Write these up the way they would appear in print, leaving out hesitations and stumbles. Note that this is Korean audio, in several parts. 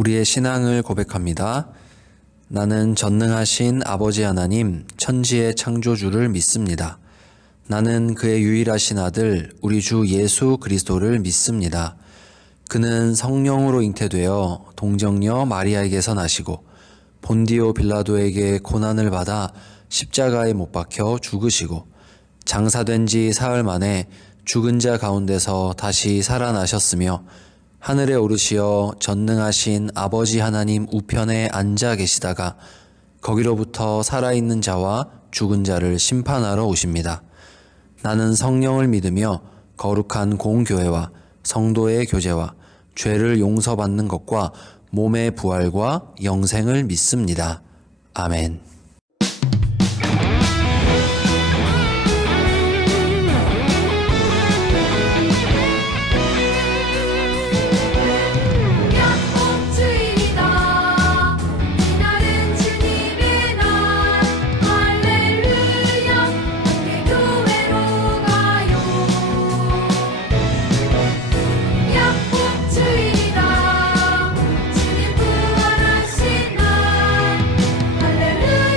우리의 신앙을 고백합니다. 나는 전능하신 아버지 하나님, 천지의 창조주를 믿습니다. 나는 그의 유일하신 아들, 우리 주 예수 그리스도를 믿습니다. 그는 성령으로 잉태되어 동정녀 마리아에게서 나시고 본디오 빌라도에게 고난을 받아 십자가에 못 박혀 죽으시고 장사된 지 사흘 만에 죽은 자 가운데서 다시 살아나셨으며 하늘에 오르시어 전능하신 아버지 하나님 우편에 앉아 계시다가 거기로부터 살아있는 자와 죽은 자를 심판하러 오십니다. 나는 성령을 믿으며 거룩한 공교회와 성도의 교제와 죄를 용서받는 것과 몸의 부활과 영생을 믿습니다. 아멘. 할렐루야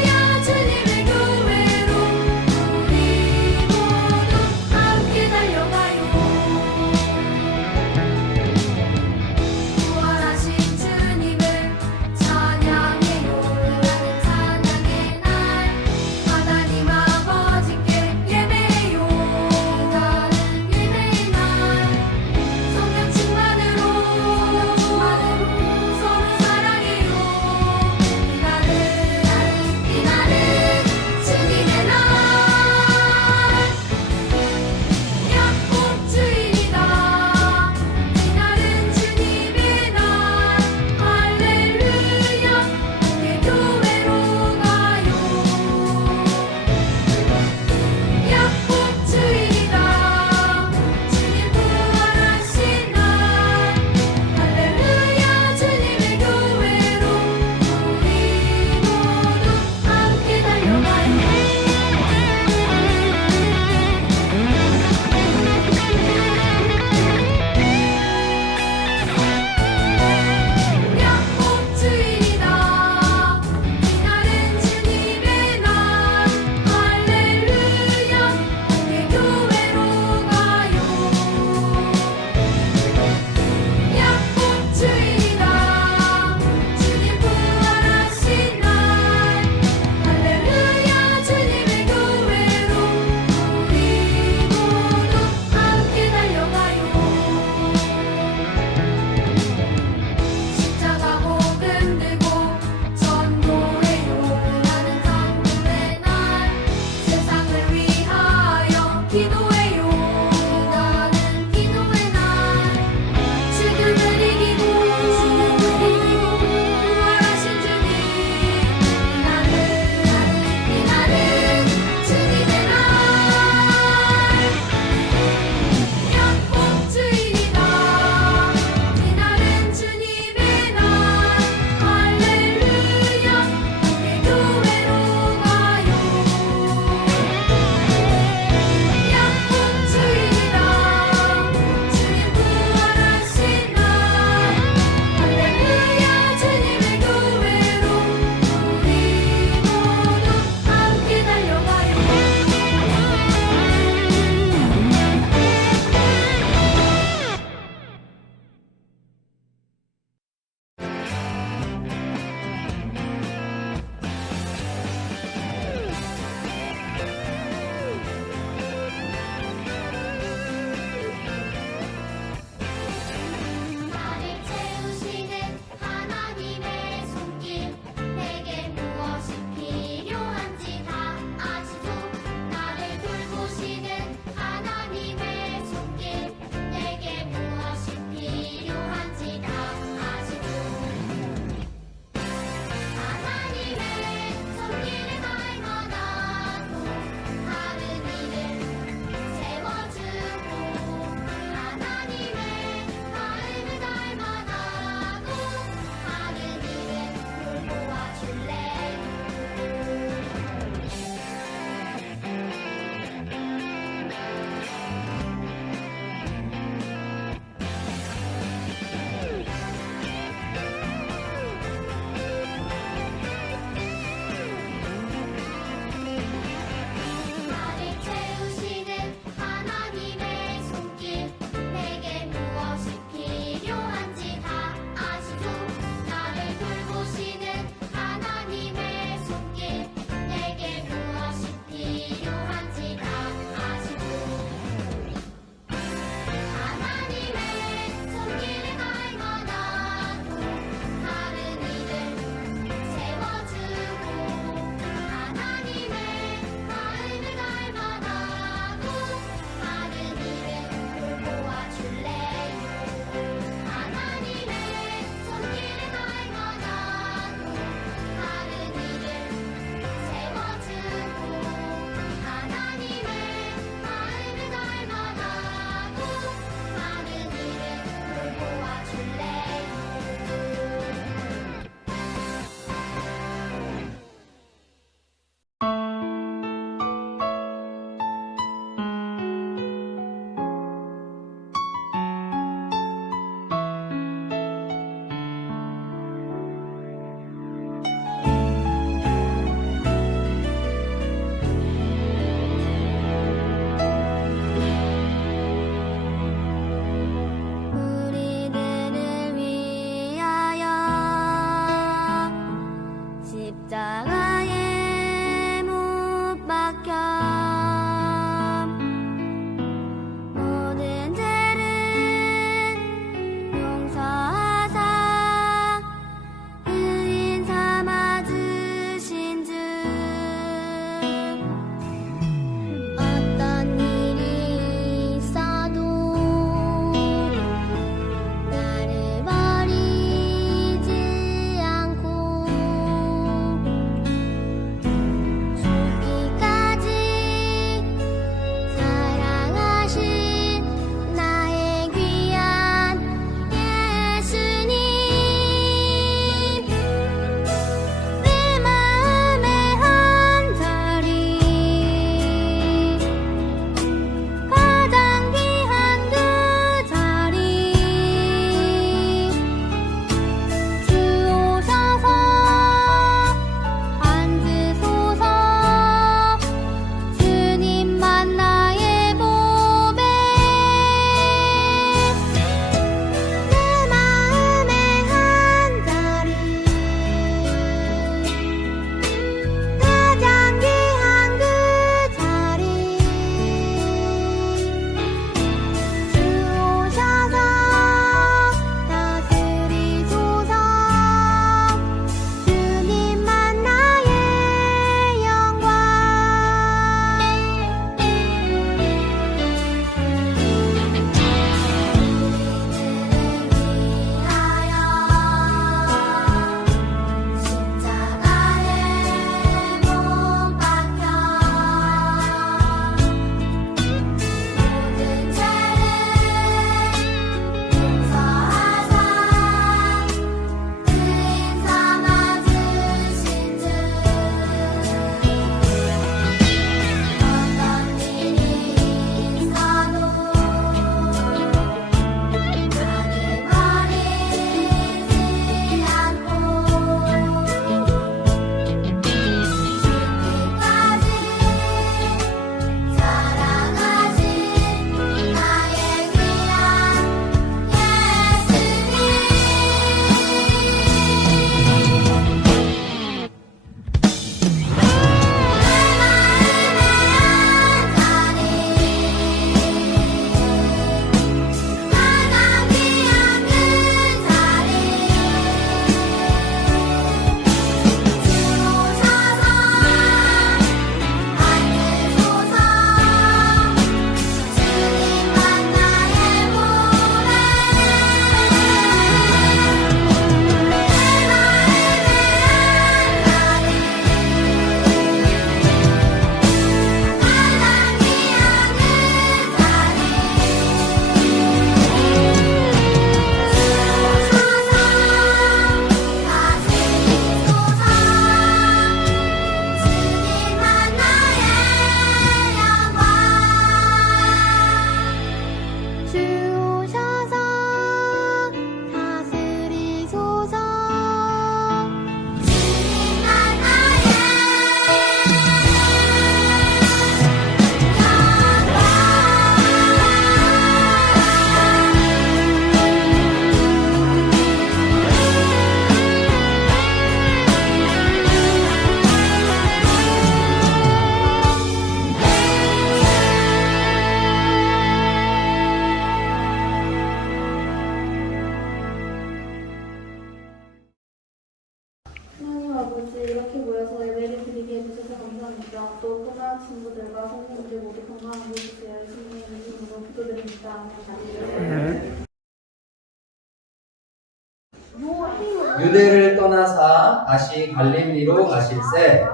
유대를 떠나사 다시 갈릴리로 가실새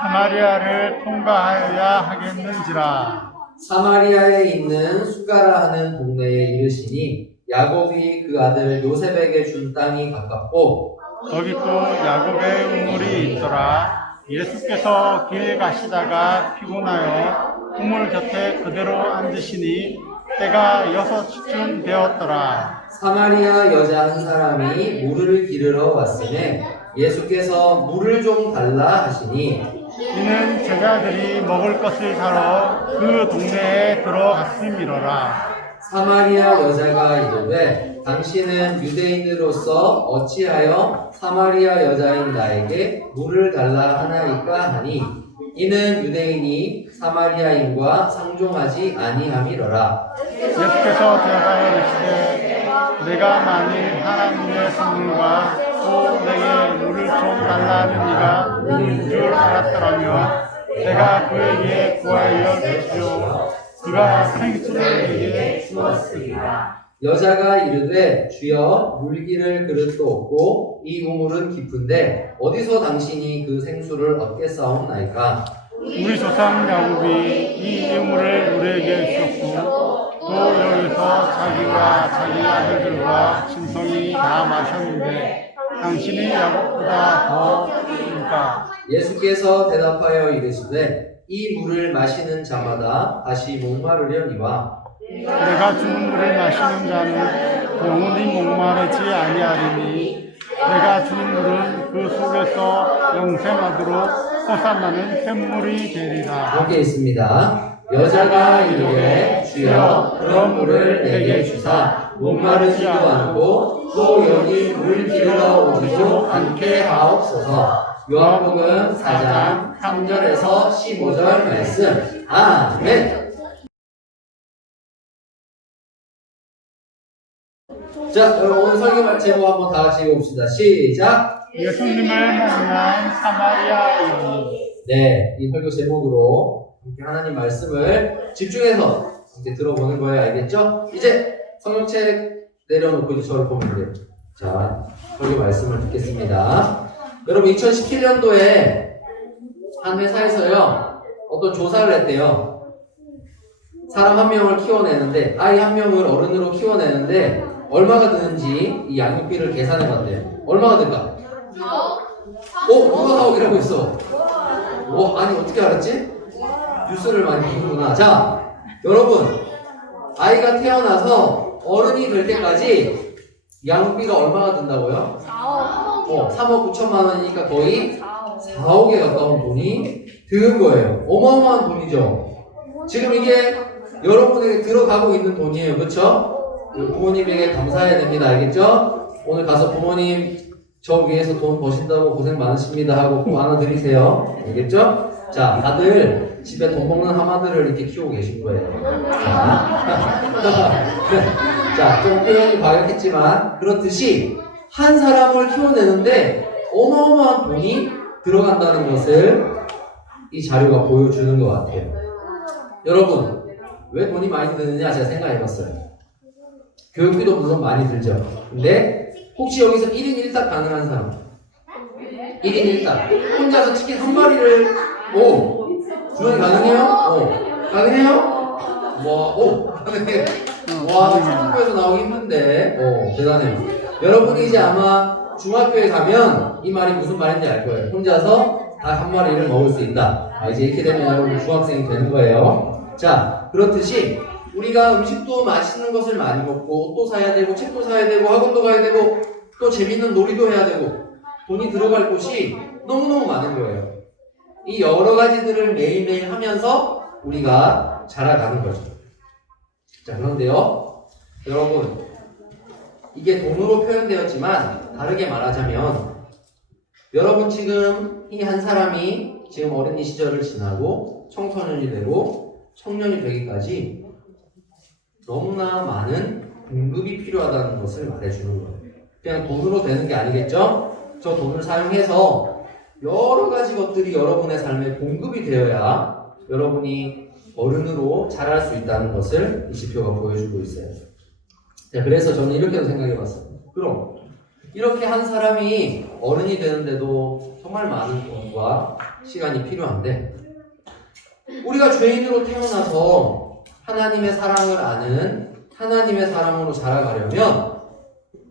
사마리아를 통과하여야 하겠는지라. 사마리아에 있는 수가라 하는 동네에 이르시니 야곱이 그 아들 요셉에게 준 땅이 가깝고 거기 또 야곱의 우물이 있더라. 예수께서 길 가시다가 피곤하여 우물 곁에 그대로 앉으시니 때가 6시쯤 되었더라. 사마리아 여자 한 사람이 물을 기르러 왔으매 예수께서 물을 좀 달라 하시니 이는 제자들이 먹을 것을 사러 그 동네에 들어갔음이로라. 사마리아 여자가 이르되 당신은 유대인으로서 어찌하여 사마리아 여자인 나에게 물을 달라 하나이까 하니 이는 유대인이 사마리아인과 상종하지 아니함이로라. 예수께서 대답하여 이르시되 내가 만일 하나님의 성령과 또 내게 물을 좀 달라는 이가 누구인 줄 알았더라면 내가 그에게 구하여 주시오. 그가 생수를 내게 주었으리라. 여자가 이르되 주여 물기를 그릇도 없고 이 우물은 깊은데 어디서 당신이 그 생수를 얻겠사옵나이까? 우리 조상 야곱이 이 우물을 우리에게 주었고 또 여기서 자기와 자기 아들들과 친성이 다 마셨는데 당신이 야곱보다 더 크니까. 예수께서 대답하여 이르시되 이 물을 마시는 자마다 다시 목마르려니와 내가 주는 물을 마시는 자는 영원히 목마르지 아니하리니 내가 주는 물은 그 속에서 영생하도록 솟아나는 샘물이 되리라. 함께 있습니다. 여자가 이르되 주여 그런 물을 내게 주사 목마르지도 않고 또 여기 물 기르러 오지도 않게 하옵소서. 요한복음 4장 3절에서 15절 말씀. 아멘. 자, 여러분 오늘 설교 제목 한번 다 같이 읽어봅시다. 시작. 예수님을 만난 사마리아인. 네, 이 설교 제목으로 함께 하나님 말씀을 집중해서 함께 들어보는 거예요. 알겠죠? 이제 성경책 내려놓고 이제 저를 보면 돼요. 자, 설교 말씀을 듣겠습니다. 여러분 2017년도에 한 회사에서요 어떤 조사를 했대요. 사람 한 명을 키워내는데 아이 한 명을 어른으로 키워내는데 얼마가 드는지 이 양육비를 계산해봤대요. 얼마가 들까? 누가 4억이라고 했어? 아니 어떻게 알았지? 뉴스를 많이 보는구나. 자, 여러분 아이가 태어나서 어른이 될 때까지 양육비가 얼마가 든다고요? 3억 9천만 원이니까 거의 4억에 가까운 돈이 드는 거예요. 어마어마한 돈이죠. 지금 이게 여러분에게 들어가고 있는 돈이에요. 그렇죠? 부모님에게 감사해야 됩니다. 알겠죠? 오늘 가서 부모님 저 위해서 돈 버신다고 고생 많으십니다 하고 꼭 안아드리세요. 알겠죠? 자, 다들 집에 돈 먹는 하마들을 이렇게 키우고 계신 거예요. 자, 좀 표현이 과격했지만 그렇듯이 한 사람을 키워내는데 어마어마한 돈이 들어간다는 것을 이 자료가 보여주는 것 같아요. 여러분, 왜 돈이 많이 드느냐 제가 생각해봤어요. 교육비도 물론 많이 들죠. 근데 혹시 여기서 1인 1닭 가능한 사람? 1인 1닭 혼자서 치킨 한 마리를 주문이 가능해요? 가능해요? 가능해요. 초등학교에서 나오기 힘든데 대단해요. 여러분이 이제 아마 중학교에 가면 이 말이 무슨 말인지 알 거예요. 혼자서 닭 한 마리를 먹을 수 있다. 이제 이렇게 되면 여러분 중학생이 되는 거예요. 자, 그렇듯이 우리가 음식도 맛있는 것을 많이 먹고 옷도 사야 되고 책도 사야 되고 학원도 가야 되고 또 재밌는 놀이도 해야 되고 돈이 들어갈 곳이 너무너무 많은 거예요. 이 여러 가지들을 매일매일 하면서 우리가 자라가는 거죠. 자, 그런데요 여러분 이게 돈으로 표현되었지만 다르게 말하자면 여러분 지금 이 한 사람이 지금 어린이 시절을 지나고 청소년이 되고 청년이 되기까지 너무나 많은 공급이 필요하다는 것을 말해주는 거예요. 그냥 돈으로 되는 게 아니겠죠? 저 돈을 사용해서 여러 가지 것들이 여러분의 삶에 공급이 되어야 여러분이 어른으로 자랄 수 있다는 것을 이 지표가 보여주고 있어요. 자, 그래서 저는 이렇게도 생각해 봤어요. 그럼 이렇게 한 사람이 어른이 되는데도 정말 많은 돈과 시간이 필요한데, 우리가 죄인으로 태어나서 하나님의 사랑을 아는 하나님의 사람으로 자라가려면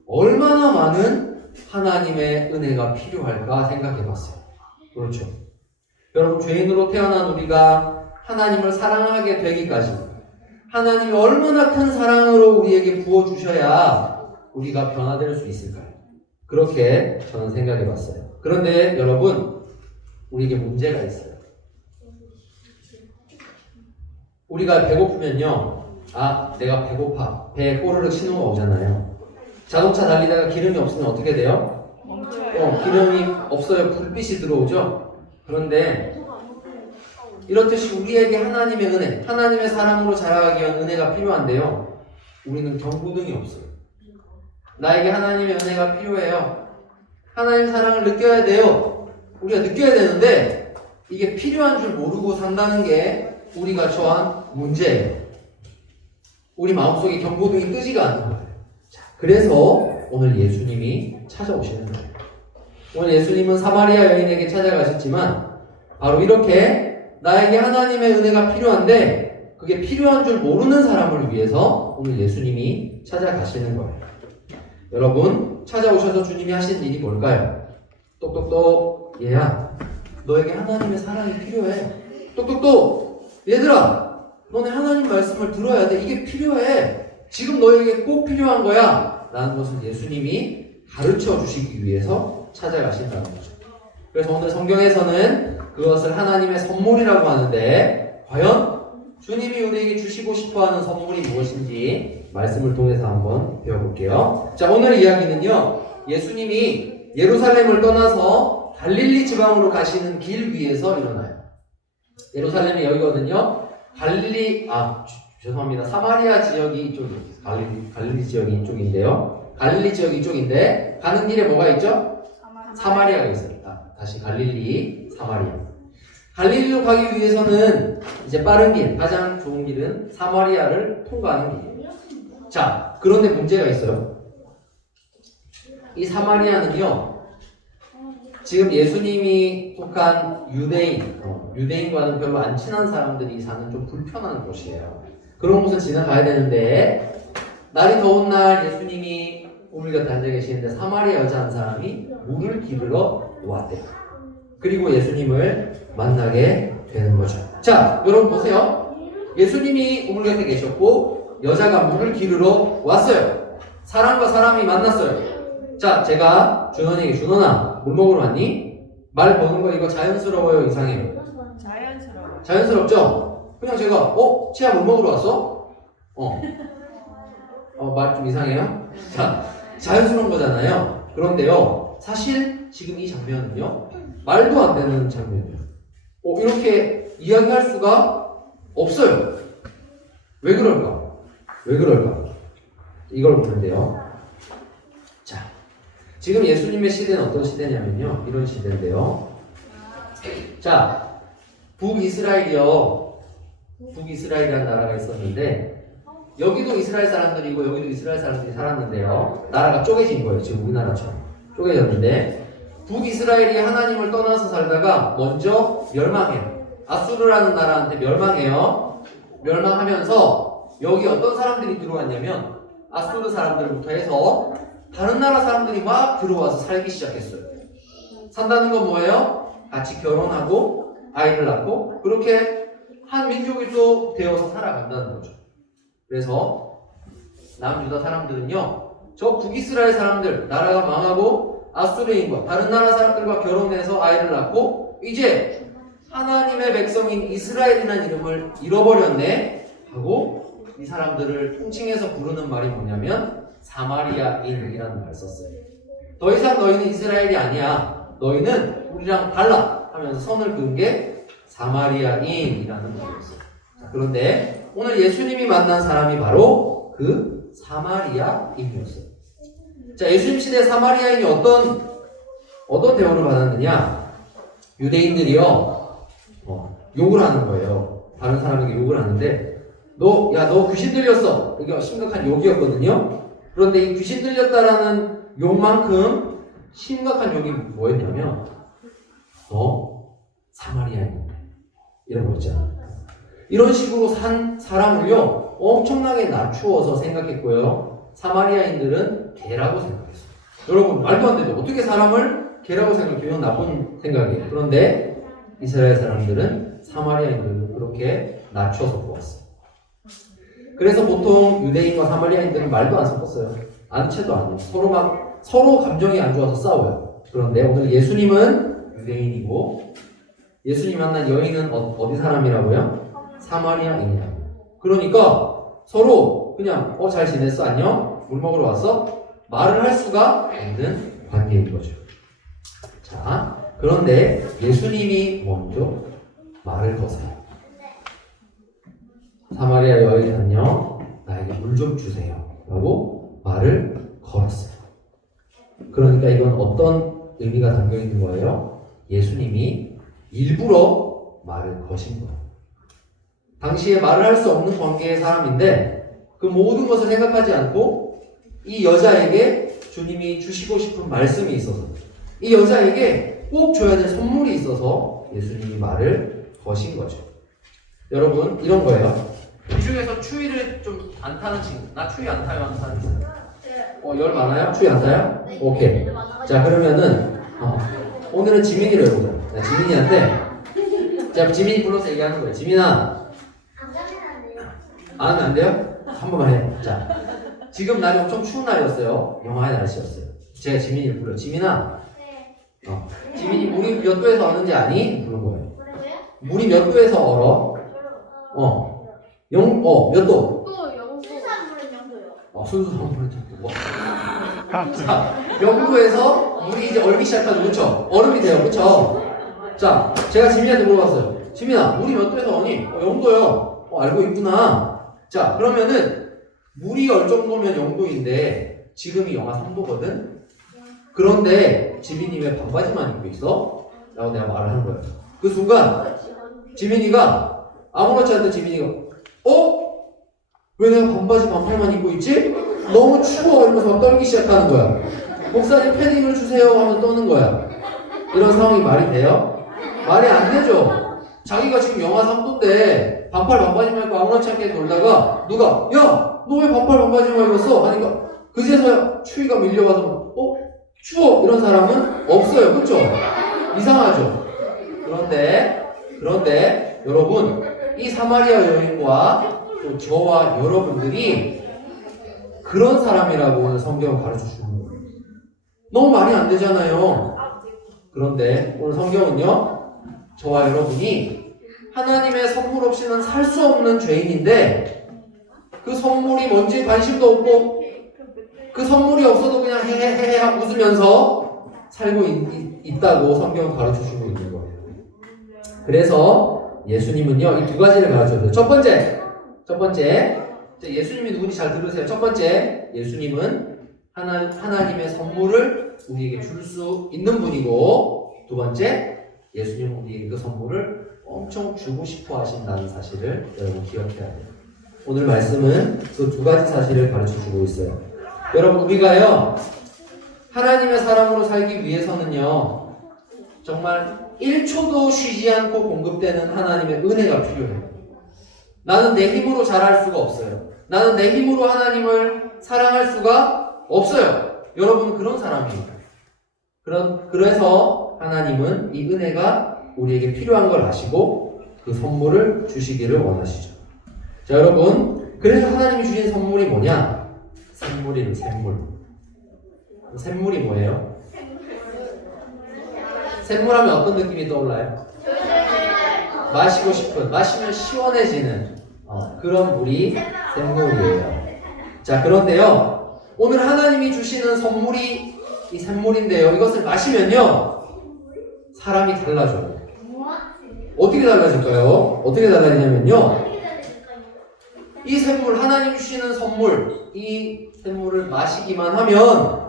얼마나 많은 하나님의 은혜가 필요할까 생각해 봤어요. 그렇죠. 여러분, 죄인으로 태어난 우리가 하나님을 사랑하게 되기까지 하나님이 얼마나 큰 사랑으로 우리에게 부어주셔야 우리가 변화될 수 있을까요? 그렇게 저는 생각해 봤어요. 그런데 여러분, 우리에게 문제가 있어요. 우리가 배고프면요, 내가 배고파, 배에 꼬르륵 신호가 오잖아요. 자동차 달리다가 기름이 없으면 어떻게 돼요? 기름이 없어요. 불빛이 들어오죠. 그런데 이렇듯이 우리에게 하나님의 은혜, 하나님의 사랑으로 자라가기 위한 은혜가 필요한데요, 우리는 경고등이 없어요. 나에게 하나님의 은혜가 필요해요. 하나님의 사랑을 느껴야 돼요. 우리가 느껴야 되는데 이게 필요한 줄 모르고 산다는 게 우리가 처한 문제예요. 우리 마음속에 경고등이 끄지가 않는 거예요. 자, 그래서 오늘 예수님이 찾아오시는 거예요. 오늘 예수님은 사마리아 여인에게 찾아가셨지만 바로 이렇게 나에게 하나님의 은혜가 필요한데 그게 필요한 줄 모르는 사람을 위해서 오늘 예수님이 찾아가시는 거예요. 여러분, 찾아오셔서 주님이 하신 일이 뭘까요? 똑똑똑, 얘야, 너에게 하나님의 사랑이 필요해. 똑똑똑, 얘들아, 너네 하나님 말씀을 들어야 돼. 이게 필요해. 지금 너에게 꼭 필요한 거야. 라는 것을 예수님이 가르쳐 주시기 위해서 찾아가신다는 거죠. 그래서 오늘 성경에서는 그것을 하나님의 선물이라고 하는데, 과연 주님이 우리에게 주시고 싶어하는 선물이 무엇인지 말씀을 통해서 한번 배워볼게요. 자, 오늘 이야기는요, 예수님이 예루살렘을 떠나서 갈릴리 지방으로 가시는 길 위에서 일어나요. 예루살렘이 여기거든요. 죄송합니다. 사마리아 지역이 이쪽이에요. 갈릴리 지역이 이쪽인데요. 갈릴리 지역이 이쪽인데 가는 길에 뭐가 있죠? 사마리아가 있어요. 다시 갈릴리, 사마리아. 갈릴리로 가기 위해서는 이제 빠른 길, 가장 좋은 길은 사마리아를 통과하는 길이에요. 자, 그런데 문제가 있어요. 이 사마리아는요, 지금 예수님이 속한 유대인과는 별로 안 친한 사람들이 사는 좀 불편한 곳이에요. 그런 곳을 지나가야 되는데, 날이 더운 날 예수님이 우물 곁에 앉아 계시는데 사마리아 여자 한 사람이 물을 기르러 왔대요. 그리고 예수님을 만나게 되는 거죠. 자, 여러분 보세요. 예수님이 우물 곁에 계셨고 여자가 물을 기르러 왔어요. 사람과 사람이 만났어요. 자, 제가 준원에게, 준원아, 물 먹으러 왔니? 말 거는 거 이거 자연스러워요, 이상해요? 자연스럽죠? 그냥 제가 치아 물 먹으러 왔어? 말 좀 이상해요? 자, 자연스러운 거잖아요. 그런데요, 사실 지금 이 장면은요, 말도 안 되는 장면이에요. 이렇게 이야기할 수가 없어요. 왜 그럴까? 이걸 보는데요. 자, 지금 예수님의 시대는 어떤 시대냐면요, 이런 시대인데요. 자, 북이스라엘이라는 나라가 있었는데, 여기도 이스라엘 사람들이고 여기도 이스라엘 사람들이 살았는데요. 나라가 쪼개진 거예요. 지금 우리나라처럼 쪼개졌는데, 북이스라엘이 하나님을 떠나서 살다가 먼저 멸망해요. 아수르라는 나라한테 멸망해요. 멸망하면서 여기 어떤 사람들이 들어왔냐면 아수르 사람들부터 해서 다른 나라 사람들이 막 들어와서 살기 시작했어요. 산다는 건 뭐예요? 같이 결혼하고 아이를 낳고 그렇게 한 민족이 또 되어서 살아간다는 거죠. 그래서 남유다 사람들은요, 저 북이스라엘 사람들, 나라가 망하고 아수르인과 다른 나라 사람들과 결혼해서 아이를 낳고 이제 하나님의 백성인 이스라엘이라는 이름을 잃어버렸네 하고 이 사람들을 통칭해서 부르는 말이 뭐냐면 사마리아인이라는 말을 썼어요. 더 이상 너희는 이스라엘이 아니야. 너희는 우리랑 달라 하면서 선을 그은 게 사마리아인이라는 말이었어요. 그런데 오늘 예수님이 만난 사람이 바로 그 사마리아인이었어요. 자, 예수님 시대 사마리아인이 어떤 대우를 받았느냐? 유대인들이요, 욕을 하는 거예요. 다른 사람에게 욕을 하는데 너 귀신 들렸어. 이게 심각한 욕이었거든요. 그런데 이 귀신 들렸다라는 욕만큼 심각한 욕이 뭐였냐면 너 사마리아인인데 이런 거 있잖아. 이런 식으로 산 사람을요 엄청나게 낮추어서 생각했고요. 사마리아인들은 개라고 생각했어요. 여러분 말도 안 되죠. 어떻게 사람을 개라고 생각해요? 나쁜 생각이에요. 그런데 이스라엘 사람들은 사마리아인들을 그렇게 낮춰서 보았어요. 그래서 보통 유대인과 사마리아인들은 말도 안 섞었어요. 안채도 안 해요. 서로 감정이 안 좋아서 싸워요. 그런데 오늘 예수님은 유대인이고 예수님 만난 여인은 어디 사람이라고요? 사마리아인이라고. 그러니까 서로 그냥 잘 지냈어? 안녕? 물 먹으러 왔어? 말을 할 수가 없는 관계인 거죠. 자, 그런데 예수님이 먼저 말을 거세요. 사마리아 여인 안녕, 나에게 물 좀 주세요 라고 말을 걸었어요. 그러니까 이건 어떤 의미가 담겨 있는 거예요? 예수님이 일부러 말을 거신 거예요. 당시에 말을 할 수 없는 관계의 사람인데 그 모든 것을 생각하지 않고 이 여자에게 주님이 주시고 싶은 말씀이 있어서 이 여자에게 꼭 줘야 될 선물이 있어서 예수님이 말을 거신 거죠. 여러분 이런 거예요. 이 중에서 추위를 좀 안 타는 친구, 나 추위 안 타요 하는 사람 있어요? 열 많아요? 추위 안 타요? 오케이. 자 그러면은 오늘은 지민이로 해보자. 지민이한테 자 지민이 불러서 얘기하는 거예요. 지민아 안 하면 안 돼요? 한 번만 해. 자 지금 날이 엄청 추운 날이었어요. 영하의 날씨였어요. 제가 지민이를 불러요. 지민아 지민이 물이 몇 도에서 얼는지 아니? 부른 거예요. 물이 몇 도에서 얼어? 몇 도? 순수한 영도요. 순수한 물은 뭐? 아, 자, 0도에서 물이 이제 얼기 시작하죠. 그쵸? 얼음이 돼요. 그쵸? 자, 제가 지민이한테 물어봤어요. 지민아, 물이 몇 도에서 얼니? 0도요. 알고 있구나. 자, 그러면은 물이 얼 정도면 0도인데 지금이 영하 3도거든? 그런데 지민이 왜 반바지만 입고 있어? 라고 내가 말을 한 거예요. 그 순간 지민이가 아무렇지 않던 지민이가 왜 내가 반바지 반팔만 입고 있지? 너무 추워 이러면서 막 떨기 시작하는 거야. 목사님 패딩을 주세요 하면서 떠는 거야. 이런 상황이 말이 돼요? 말이 안 되죠. 자기가 지금 영하 3도인데 반팔 반바지만 입고 아무렇지 않게 놀다가 누가 야! 너 왜 반팔 반바지만 입었어? 하니까 그제서야 추위가 밀려와서 추워! 이런 사람은 없어요. 그쵸? 이상하죠? 그런데 여러분 이 사마리아 여인과 또 저와 여러분들이 그런 사람이라고 오늘 성경은 가르쳐 주는 거예요. 너무 말이 안 되잖아요. 그런데 오늘 성경은요, 저와 여러분이 하나님의 선물 없이는 살 수 없는 죄인인데 그 선물이 뭔지 관심도 없고 그 선물이 없어도 그냥 헤헤헤헤 웃으면서 살고 있다고 성경은 가르쳐 주고 있는 거예요. 그래서 예수님은요, 이 두 가지를 가르쳐 줘요. 첫 번째, 예수님이 누군지 잘 들으세요. 첫 번째, 예수님은 하나님의 선물을 우리에게 줄 수 있는 분이고, 두 번째, 예수님은 우리에게 그 선물을 엄청 주고 싶어 하신다는 사실을 여러분 기억해야 돼요. 오늘 말씀은 그 두 가지 사실을 가르쳐 주고 있어요. 여러분, 우리가요, 하나님의 사람으로 살기 위해서는요, 정말 1초도 쉬지 않고 공급되는 하나님의 은혜가 필요해요. 나는 내 힘으로 잘할 수가 없어요. 나는 내 힘으로 하나님을 사랑할 수가 없어요. 여러분은 그런 사람입니다. 그래서 하나님은 이 은혜가 우리에게 필요한 걸 아시고 그 선물을 주시기를 원하시죠. 자, 여러분, 그래서 하나님이 주신 선물이 뭐냐? 샘물이에요, 샘물. 샘물이 뭐예요? 샘물하면 어떤 느낌이 떠올라요? 마시고 싶은, 마시면 시원해지는 그런 물이 샘물이에요. 자, 그런데요, 오늘 하나님이 주시는 선물이 이 샘물인데요, 이것을 마시면요, 사람이 달라져요. 어떻게 달라질까요? 어떻게 달라지냐면요, 이 샘물, 하나님이 주시는 선물, 이 샘물을 마시기만 하면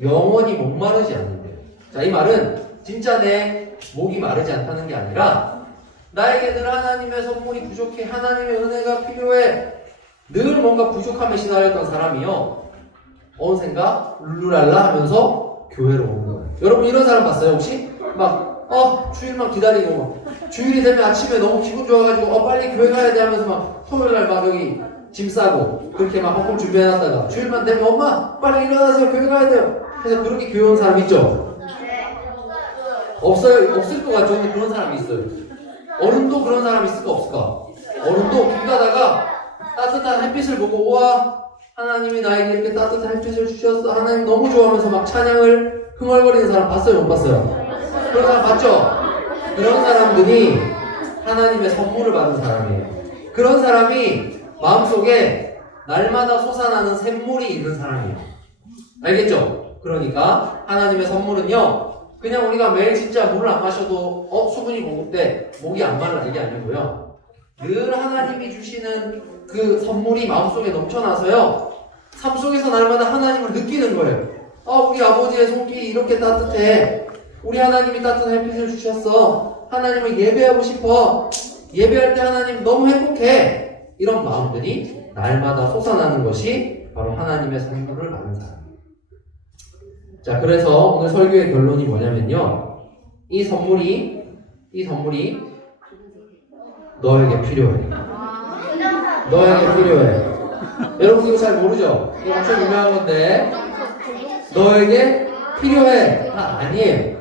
영원히 목마르지 않는데요. 자, 이 말은 진짜 내 목이 마르지 않다는 게 아니라 나에게 늘 하나님의 선물이 부족해. 하나님의 은혜가 필요해. 늘 뭔가 부족함에 시달렸던 사람이요. 언젠가 룰루랄라 하면서 교회로 오는 거예요. 여러분 이런 사람 봤어요 혹시? 막 주일만 기다리고 막 주일이 되면 아침에 너무 기분 좋아가지고 빨리 교회 가야 돼 하면서 막 토요일날 막 여기 짐 싸고 그렇게 막 헛금 준비해놨다가 주일만 되면 엄마 빨리 일어나세요 교회 가야 돼요. 그래서 그렇게 교회 온 사람 있죠? 없어요? 없을 것 같죠? 근데 그런 사람이 있어요. 어른도 그런 사람이 있을까 없을까? 어른도 길 가다가 따뜻한 햇빛을 보고 우와 하나님이 나에게 이렇게 따뜻한 햇빛을 주셨어 하나님 너무 좋아하면서 막 찬양을 흥얼거리는 사람 봤어요? 못 봤어요? 그런 사람 봤죠? 그런 사람들이 하나님의 선물을 받은 사람이에요. 그런 사람이 마음속에 날마다 솟아나는 샘물이 있는 사람이에요. 알겠죠? 그러니까 하나님의 선물은요 그냥 우리가 매일 진짜 물을 안 마셔도 수분이 고급돼 목이 안 말라 이게 아니고요 늘 하나님이 주시는 그 선물이 마음속에 넘쳐나서요 삶 속에서 날마다 하나님을 느끼는 거예요. 우리 아버지의 손길이 이렇게 따뜻해. 우리 하나님이 따뜻한 햇빛을 주셨어. 하나님을 예배하고 싶어. 예배할 때 하나님 너무 행복해. 이런 마음들이 날마다 솟아나는 것이 바로 하나님의 선물을 받는 사람이에요. 자, 그래서 오늘 설교의 결론이 뭐냐면요. 이 선물이 너에게 필요해. 너에게 필요해. 여러분 이거 잘 모르죠? 이거 엄청 유명한 건데 너에게 필요해. 아니에요.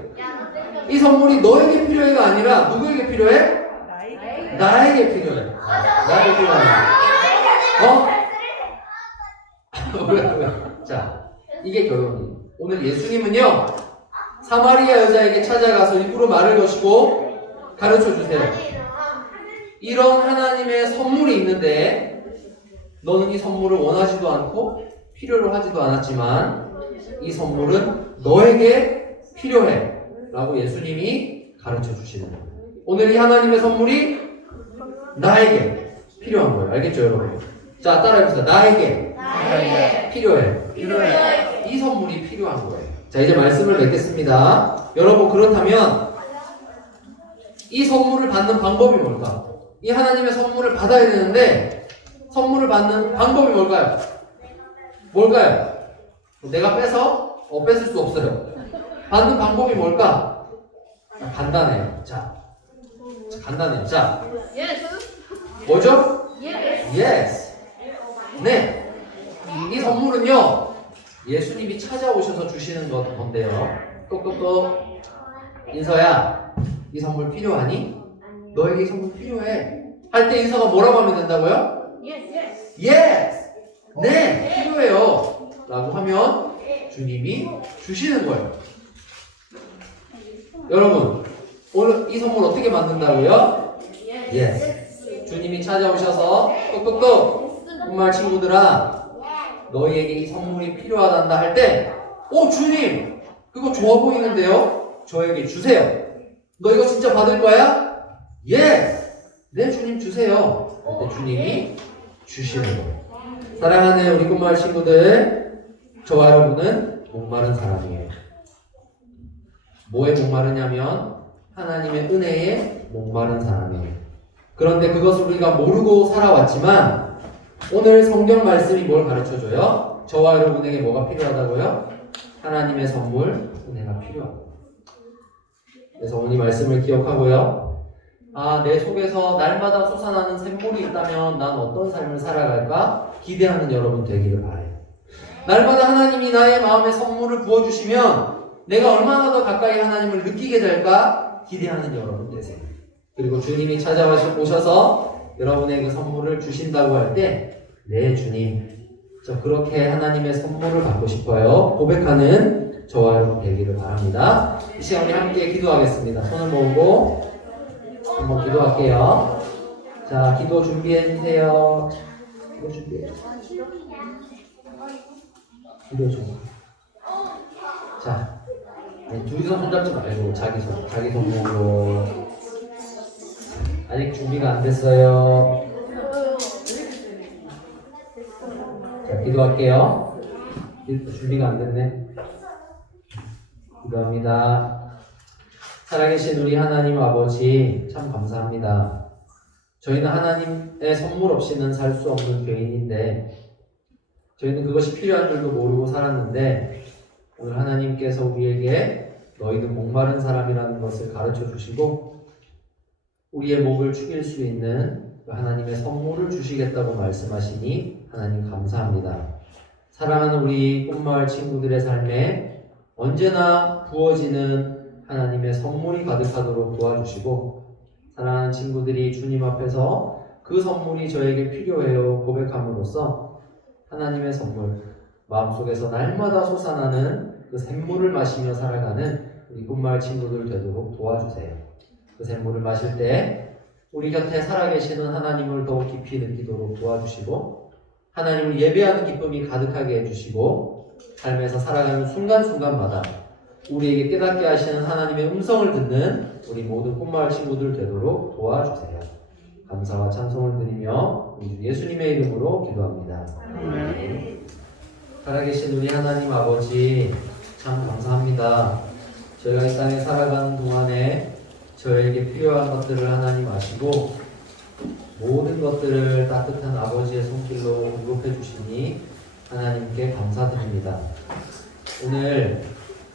이 선물이 너에게 필요해가 아니라 누구에게 필요해? 나에게 필요해. 나에게 필요해. 왜? 자, 이게 결론이에요. 오늘 예수님은요 사마리아 여자에게 찾아가서 일부러 말을 거시고 가르쳐 주세요. 이런 하나님의 선물이 있는데 너는 이 선물을 원하지도 않고 필요로 하지도 않았지만 이 선물은 너에게 필요해 라고 예수님이 가르쳐 주시는 거예요. 오늘 이 하나님의 선물이 나에게 필요한 거예요. 알겠죠 여러분? 자 따라해보세요. 나에게 필요해. 이 선물이 필요한 거예요. 자 이제 말씀을 맺겠습니다. 여러분 그렇다면 이 선물을 받는 방법이 뭘까? 이 하나님의 선물을 받아야 되는데 선물을 받는 방법이 뭘까요? 내가 뺏어? 뺏을 수 없어요. 받는 방법이 뭘까? 간단해요. 자, 간단해요. 자, 뭐죠? Yes. 네. 이 선물은요, 예수님이 찾아오셔서 주시는 건데요. 똑똑똑. 인서야, 이 선물 필요하니? 너에게 이 선물 필요해. 할 때 인서가 뭐라고 하면 된다고요? Yes. 네, 필요해요. 라고 하면 주님이 주시는 거예요. 여러분, 오늘 이 선물 어떻게 만든다고요? Yes. 주님이 찾아오셔서 똑똑똑 정말 친구들아 너희에게 이 선물이 필요하단다 할 때 주님 그거 좋아 보이는데요? 저에게 주세요. 너 이거 진짜 받을 거야? Yes. 네 주님 주세요. 그때 주님이 주시는 거예요. 사랑하는 우리 꿈마을 친구들 저와 여러분은 목마른 사람이에요. 뭐에 목마르냐면 하나님의 은혜에 목마른 사람이에요. 그런데 그것을 우리가 모르고 살아왔지만 오늘 성경 말씀이 뭘 가르쳐줘요? 저와 여러분에게 뭐가 필요하다고요? 하나님의 선물, 은혜가 필요하고. 그래서 오늘 이 말씀을 기억하고요. 내 속에서 날마다 솟아나는 샘물이 있다면 난 어떤 삶을 살아갈까? 기대하는 여러분 되기를 바라요. 날마다 하나님이 나의 마음에 선물을 부어주시면 내가 얼마나 더 가까이 하나님을 느끼게 될까? 기대하는 여러분 되세요. 그리고 주님이 찾아오셔서 여러분에게 선물을 주신다고 할 때 네 주님 저 그렇게 하나님의 선물을 받고 싶어요 고백하는 저와 여러분 되기를 바랍니다. 이 시간 우리 함께 기도하겠습니다. 손을 모으고 한번 기도할게요. 자 기도 준비해주세요. 기도 준비해주세요. 기도 준비. 자 둘이서 손잡지 말고 자기 손으로. 아직 준비가 안 됐어요. 자, 기도할게요. 준비가 안 됐네. 기도합니다. 살아계신 우리 하나님 아버지 참 감사합니다. 저희는 하나님의 선물 없이는 살 수 없는 죄인인데 저희는 그것이 필요한 줄도 모르고 살았는데 오늘 하나님께서 우리에게 너희는 목마른 사람이라는 것을 가르쳐 주시고 우리의 목을 축일 수 있는 그 하나님의 선물을 주시겠다고 말씀하시니 하나님 감사합니다. 사랑하는 우리 꿈마을 친구들의 삶에 언제나 부어지는 하나님의 선물이 가득하도록 도와주시고 사랑하는 친구들이 주님 앞에서 그 선물이 저에게 필요해요 고백함으로써 하나님의 선물 마음속에서 날마다 솟아나는 그 샘물을 마시며 살아가는 우리 꿈마을 친구들 되도록 도와주세요. 그 샘물을 마실 때 우리 곁에 살아계시는 하나님을 더 깊이 느끼도록 도와주시고 하나님을 예배하는 기쁨이 가득하게 해주시고 삶에서 살아가는 순간순간마다 우리에게 깨닫게 하시는 하나님의 음성을 듣는 우리 모든 꿈마을 친구들 되도록 도와주세요. 감사와 찬송을 드리며 우리 주 예수님의 이름으로 기도합니다. 살아계신 우리 하나님 아버지 참 감사합니다. 저희가 이 땅에 살아가는 동안에 저에게 필요한 것들을 하나님 아시고 모든 것들을 따뜻한 아버지의 손길로 공급해 주시니 하나님께 감사드립니다. 오늘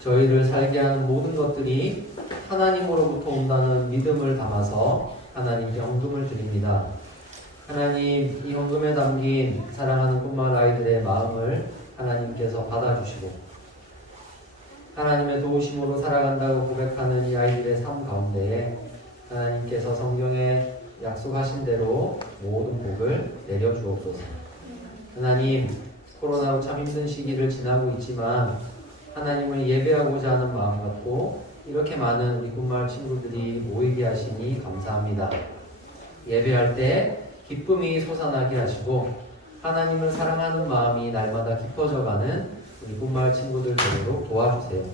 저희를 살게 하는 모든 것들이 하나님으로부터 온다는 믿음을 담아서 하나님께 헌금을 드립니다. 하나님, 이 헌금에 담긴 사랑하는 꿈마을 아이들의 마음을 하나님께서 받아주시고 하나님의 도우심으로 살아간다고 고백하는 이 아이들의 삶 가운데에 하나님께서 성경에 약속하신 대로 모든 복을 내려주옵소서. 하나님, 코로나로 참 힘든 시기를 지나고 있지만 하나님을 예배하고자 하는 마음 갖고 이렇게 많은 우리 꿈마을 친구들이 모이게 하시니 감사합니다. 예배할 때 기쁨이 솟아나게 하시고 하나님을 사랑하는 마음이 날마다 깊어져가는 우리 꿈마을 친구들 되도록 도와주세요.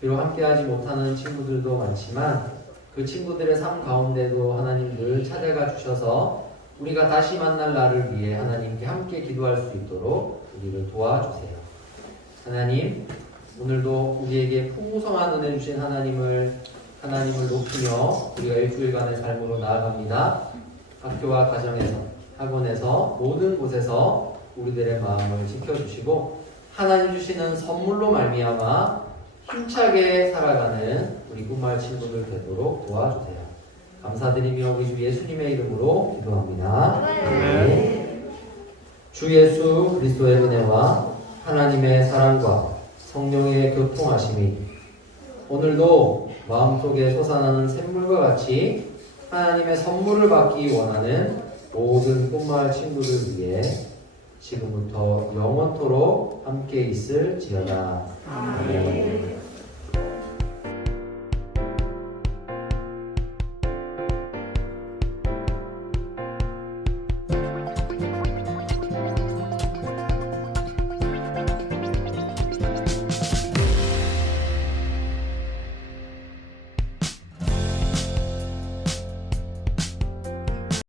비록 함께하지 못하는 친구들도 많지만 그 친구들의 삶 가운데도 하나님 늘 찾아가 주셔서 우리가 다시 만날 날을 위해 하나님께 함께 기도할 수 있도록 우리를 도와주세요. 하나님, 오늘도 우리에게 풍성한 은혜 주신 하나님을 높이며 우리가 일주일간의 삶으로 나아갑니다. 학교와 가정에서, 학원에서, 모든 곳에서 우리들의 마음을 지켜주시고 하나님 주시는 선물로 말미암아 힘차게 살아가는 우리 꿈마을 친구들 되도록 도와주세요. 감사드리며 우리 주 예수님의 이름으로 기도합니다. 네. 주 예수 그리스도의 은혜와 하나님의 사랑과 성령의 교통하심이 오늘도 마음속에 솟아나는 샘물과 같이 하나님의 선물을 받기 원하는 모든 꿈마을 친구들 위해 지금부터 영원토록 함께 있을지어다. 아멘.